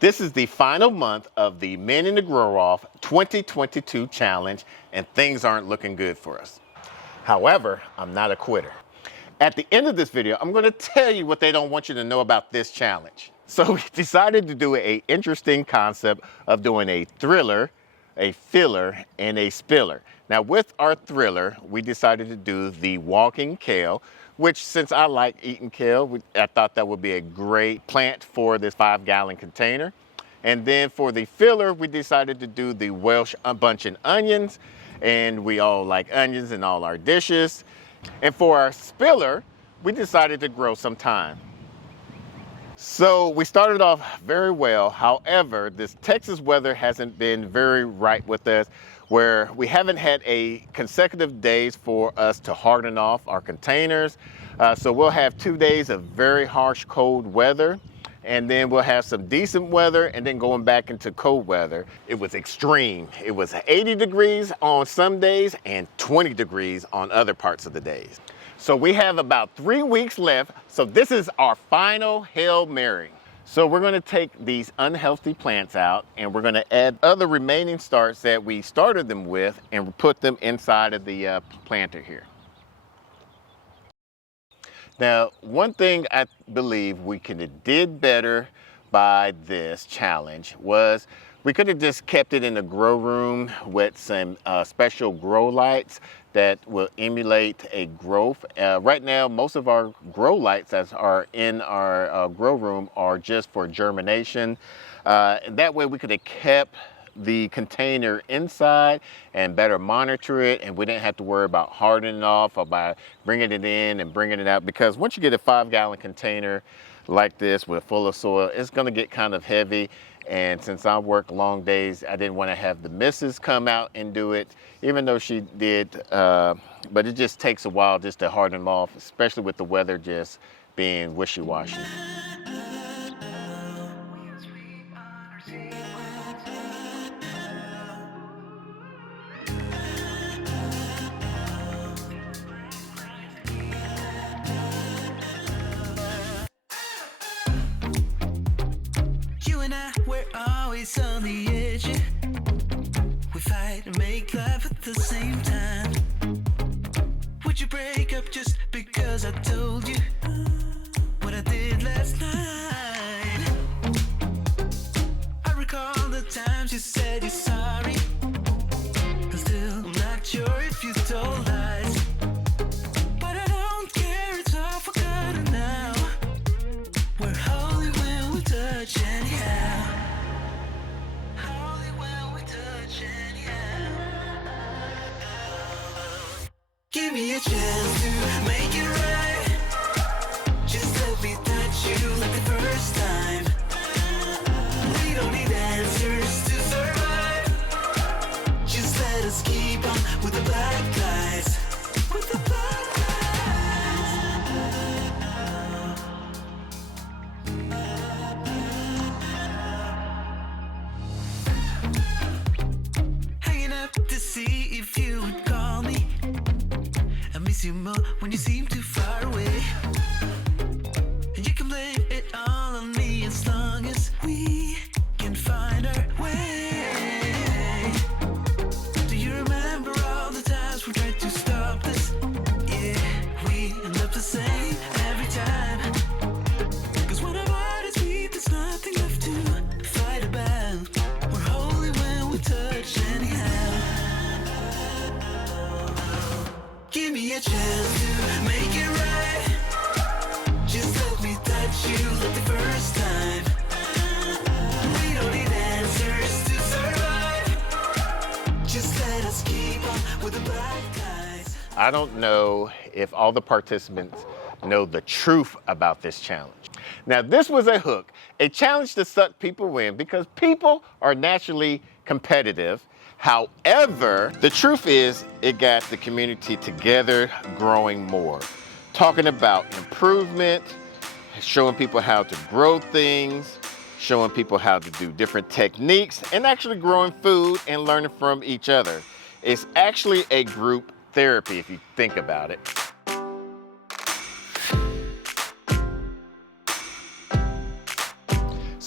This is the final month of the Men in the Grow Off 2022 challenge, and things aren't looking good for us. However, I'm not a quitter. At the end of this video, I'm going to tell you what they don't want you to know about this challenge. So we decided to do an interesting concept of doing a thriller, a filler, and a spiller. Now with our thriller, we decided to do the walking kale, which since I like eating kale, I thought that would be a great plant for this 5-gallon container. And then for the filler, we decided to do the Welsh bunching onions, and we all like onions in all our dishes. And for our spiller, we decided to grow some thyme. So we started off very well. However, this Texas weather hasn't been very right with us, where we haven't had a consecutive days for us to harden off our containers. So we'll have 2 days of very harsh cold weather, and then we'll have some decent weather, and then going back into cold weather. It was extreme. It was 80 degrees on some days and 20 degrees on other parts of the days. So we have about 3 weeks left. So this is our final Hail Mary. So we're going to take these unhealthy plants out, and we're going to add other remaining starts that we started them with and put them inside of the planter here. Now, one thing I believe we could have did better by this challenge was we could have just kept it in the grow room with some special grow lights that will emulate a growth. Right now, most of our grow lights that are in our grow room are just for germination. That way we could have kept the container inside and better monitor it, and we didn't have to worry about hardening off or by bringing it in and bringing it out, because once you get a 5-gallon container like this with full of soil, it's going to get kind of heavy. And since I work long days, I didn't want to have the missus come out and do it, even though she did, but it just takes a while just to harden them off, especially with the weather just being wishy-washy. We're always on the edge. We fight and make love at the same time. Would you break up just because I told you what I did last night? I recall the times you said you're sorry. I'm still not sure if you told lies, but I don't care, it's all forgotten now. We're holy when we touch anyhow. Give me a chance to make it right. Just let me touch you like the first time. We don't need answers to survive. Just let us keep on with the black guys. With the black guys. Hanging up to see if you would call me. I miss you more when you seem too far away. And you can blame it all on me as long as we can find our way. Do you remember all the times we tried to stop this? Yeah, we end up the same every time. Cause when our bodies meet, there's nothing left to fight about. We're holy when we touch anyhow. Give me a chance to make it right. Just let me touch you like the first time. We don't need answers to survive. Just let us keep on with the black guys. I don't know if all the participants know the truth about this challenge. Now, this was a hook, a challenge to suck people in because people are naturally competitive. However, the truth is it got the community together, growing more, talking about improvement, showing people how to grow things, showing people how to do different techniques, and actually growing food and learning from each other. It's actually a group therapy if you think about it.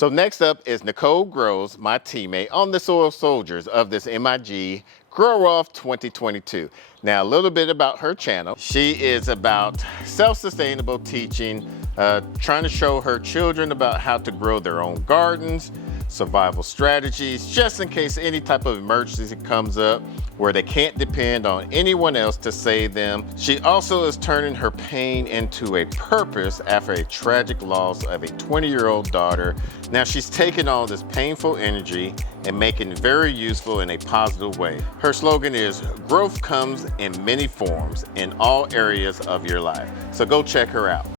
So next up is Nicole Groves, my teammate on the Soil Soldiers of this MIG Grow Off 2022. Now a little bit about her channel. She is about self-sustainable teaching, trying to show her children about how to grow their own gardens, survival strategies, just in case any type of emergency comes up where they can't depend on anyone else to save them. She also is turning her pain into a purpose after a tragic loss of a 20-year-old daughter. Now she's taking all this painful energy and making it very useful in a positive way. Her slogan is, growth comes in many forms in all areas of your life. So go check her out.